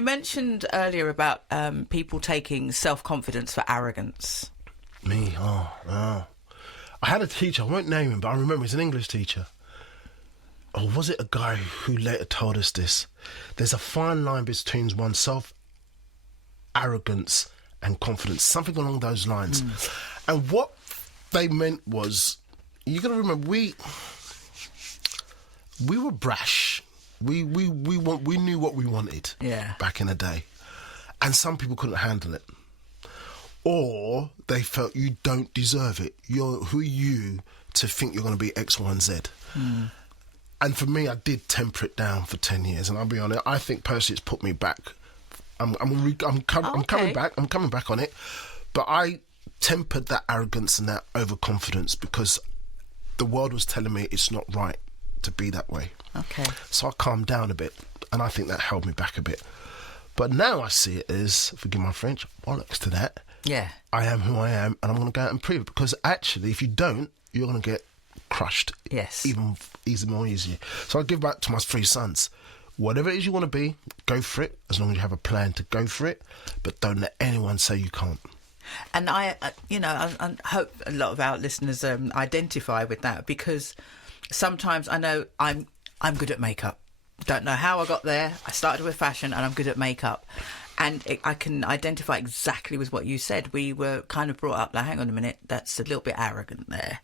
You mentioned earlier about people taking self-confidence for arrogance. Me? Oh. I had a teacher, I won't name him, but I remember he's an English teacher. Or was it a guy who later told us this? There's a fine line between one's self-arrogance and confidence, something along those lines. And what they meant was, you got to remember, we were brash. We knew what we wanted back in the day. And some people couldn't handle it. Or they felt you don't deserve it. Who are you to think you're going to be X, Y, and Z? And for me, I did temper it down for 10 years. And I'll be honest, I think personally it's put me back. I'm coming back. I'm coming back on it. But I tempered that arrogance and that overconfidence because the world was telling me it's not right to be that way. Okay. So I calmed down a bit. And I think that held me back a bit. But now I see it as, forgive my French, bollocks to that. Yeah. I am who I am, and I'm going to go out and prove it. Because actually, if you don't, you're going to get crushed. Yes. Even more easier. So I give back to my 3 sons. Whatever it is you want to be, go for it, as long as you have a plan to go for it. But don't let anyone say you can't. And I hope a lot of our listeners identify with that, because sometimes I know I'm good at makeup. Don't know how I got there. I started with fashion and I'm good at makeup. And I can identify exactly with what you said. We were kind of brought up, like, hang on a minute, that's a little bit arrogant there.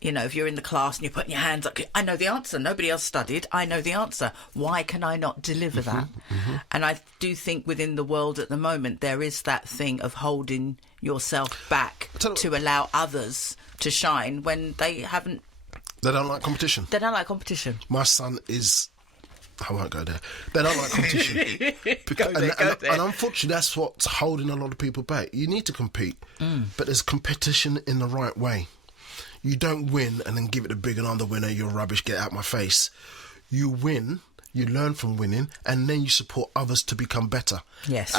You know, if you're in the class and you're putting your hands up, I know the answer. Nobody else studied. I know the answer. Why can I not deliver that? And I do think within the world at the moment, there is that thing of holding yourself back to allow others to shine when they haven't. They don't like competition. They don't like competition. My son is... I won't go there. They don't like competition. Go there. And unfortunately, that's what's holding a lot of people back. You need to compete, but there's competition in the right way. You don't win and then give it a big and I'm the winner, you're rubbish, get out my face. You win, you learn from winning, and then you support others to become better. Yes.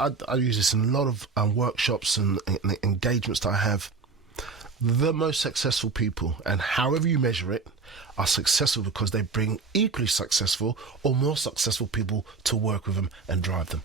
I use this in a lot of workshops and engagements that I have. The most successful people, and however you measure it, are successful because they bring equally successful or more successful people to work with them and drive them.